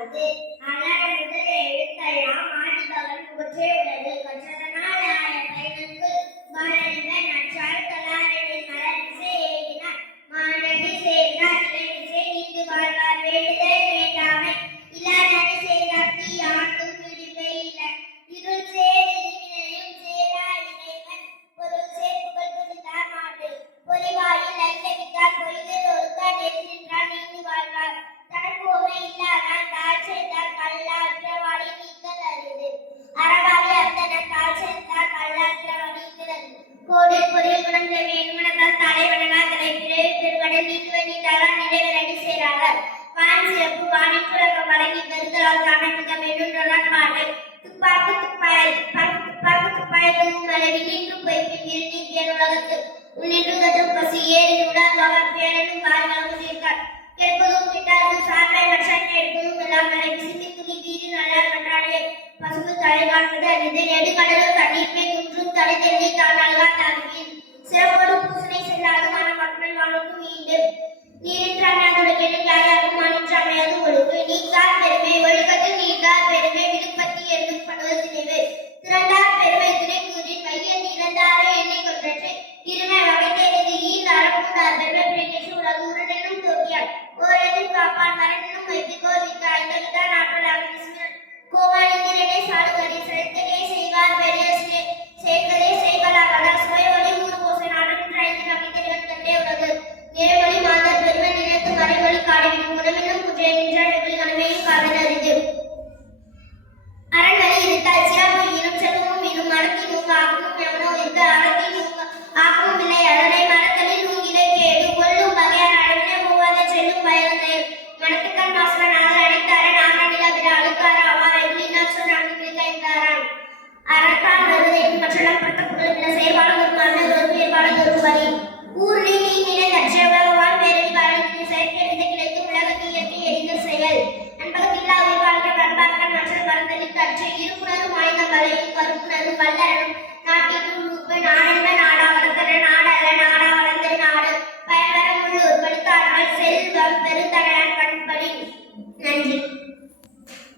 ஆவது அலர முதல் எழுத்தெல்லாம் ஆதிபவன் ஒற்றே உலகு கற்றதனால் ஆய பயனுக்கு வளர்ந்த நற்றால் கலாரனை மலர்மிசை ஏகினார் மாநடி சேர்ந்தார் இளைமிசை நீண்டு வாழ்வார் வேண்டுதல் வேண்டாமை இல்லாதடி செய்தார் தீ ஆண்டும் விடுமை இல்லை இருள் சேர் இருவினையும் சேரா இறைவன் பொருள் சேர் புகழ் புரிந்தார் மாட்டு பொறிவாயில் ஐந்தவித்தார் பொய்கள் ஒழுக்க நெறி நின்றார் நீண்டு வாழ்வார் தனக்கோமை இல்லாதான் தாழ் சேர்ந்தார் கல்லாற்றவாடி நீக்கல் அரிது அறவாளி அந்தனர் தாழ் சேர்ந்தார் கல்லாற்றவாடி நீக்கல் அரிது கோடில் பொறியில் குணம் வேணுமனத்தால் தலைவனகா தலைப்பிலே பெருவடல் நீக்குவ நீண்டாரால் நினைவரடி சேராவர் வான் சிறப்பு வானின் புலகம் வழங்கி பெருதலால் தானமிக மென்னுன்றலான் பாடு துப்பாக்கு துப்பாய் துப்பாக்கு துப்பாக்கு துப்பாய் தூங்கும் அளவி நீன்றும் பொய்ப்பின் இருநீர் உலகத்து உன்னின்றுதற்றும் பசி ஏறி உடல் அவர் பேரனும் வாய் வழங்குகிறார் கேட்பதும் கிட்டாரும் சார்பை மற்றான் எடுப்பதும் எல்லாம் நினைவு சிந்தி துளி வீடு நல்லால் கண்டாடியே பசும்பு தலை காண்பது அறிந்து நெடுங்கடலும் தண்ணீர்மை குன்றும் தலை தெரிவி தானால்தான் தகுவின் சிறப்போடு பூசனை செல்லாது மன மக்கள் வாழும் மீண்டு நீரின்றாமையாதுடைக்கணும் யாருக்கும் மனின்றாமையாது ஒழுங்கு நீக்கார் பெருமை ஒழுக்கத்தில் நீக்கார் பெருமை விழுப்பத்தி எழுதப்படுவது நினைவு திரண்டார் பெருமை துணை கூறின் மையத்தை இழந்தாரே எண்ணெய் கொற்றற்றை இருமை வகைத்தெழுது ஈர் அறப்பூண்டார் பெருமை பிரிக்கேற்று உலகு உருடெனும் தோக்கியார் ஓரெனும் காப்பான் வரனும் வைப்பிக்கோர் வித்த ஐந்தவிதான் ஆற்றலாக விசுவன் கோவானிந்திரனே சாடுகரை செலுத்தலே செய்வார் பெரிய சேர்க்கலே செய்வலாக சுவை ஒளி ஊர் போசை நாடென்று ஐந்து வகைத்தெளிவன் கண்டே உலகு நேர்வழி மாதர் பெருமை நினைத்து மறைவழி காடுவிடும் உணவிலும் குற்றை நின்றாடுகளை கனவையும் காதல் அறிது அறன்வழி இருத்தால் சிறப்பு இனம் செல்வமும் இனும் மரத்தின் நூங்க ஆக்கும் எவனோ இருக்க அறத்தின் நூங்க ஆக்கும் இல்லை அதனை மரத்தலில் நூங்கிலே கேடு கொள்ளும் வகையான அளவினை போவாத செல்லும் பயனை மனத்துக்கண் வாசன நாங்கள் அனைத்தார நாங்கள் நிலவிட அழுக்கார அவ்வாறு இன்னாற்ற நான்கு விளைந்தாரான் அறக்கால் வருதையும் மற்றப்படுத்த புகழ்வின செயல்பாடு ஒரு மரண ஒரு பேர்பாடு ஒரு வரி ஊரில் நீ நிலை நற்ற உலகவான் பேரடி வாழ்க்கை செயற்கை கிடைத்து உலகத்தில் இயற்கை எரிந்த செயல் அன்பகத்தில்லா உயிர் வாழ்க்கை பண்பாக்கள் மற்ற மரங்களில் கற்ற இருப்புணரும் ஆயுத வலையும் கருப்புணரும் வல்லரனும் நாட்டின்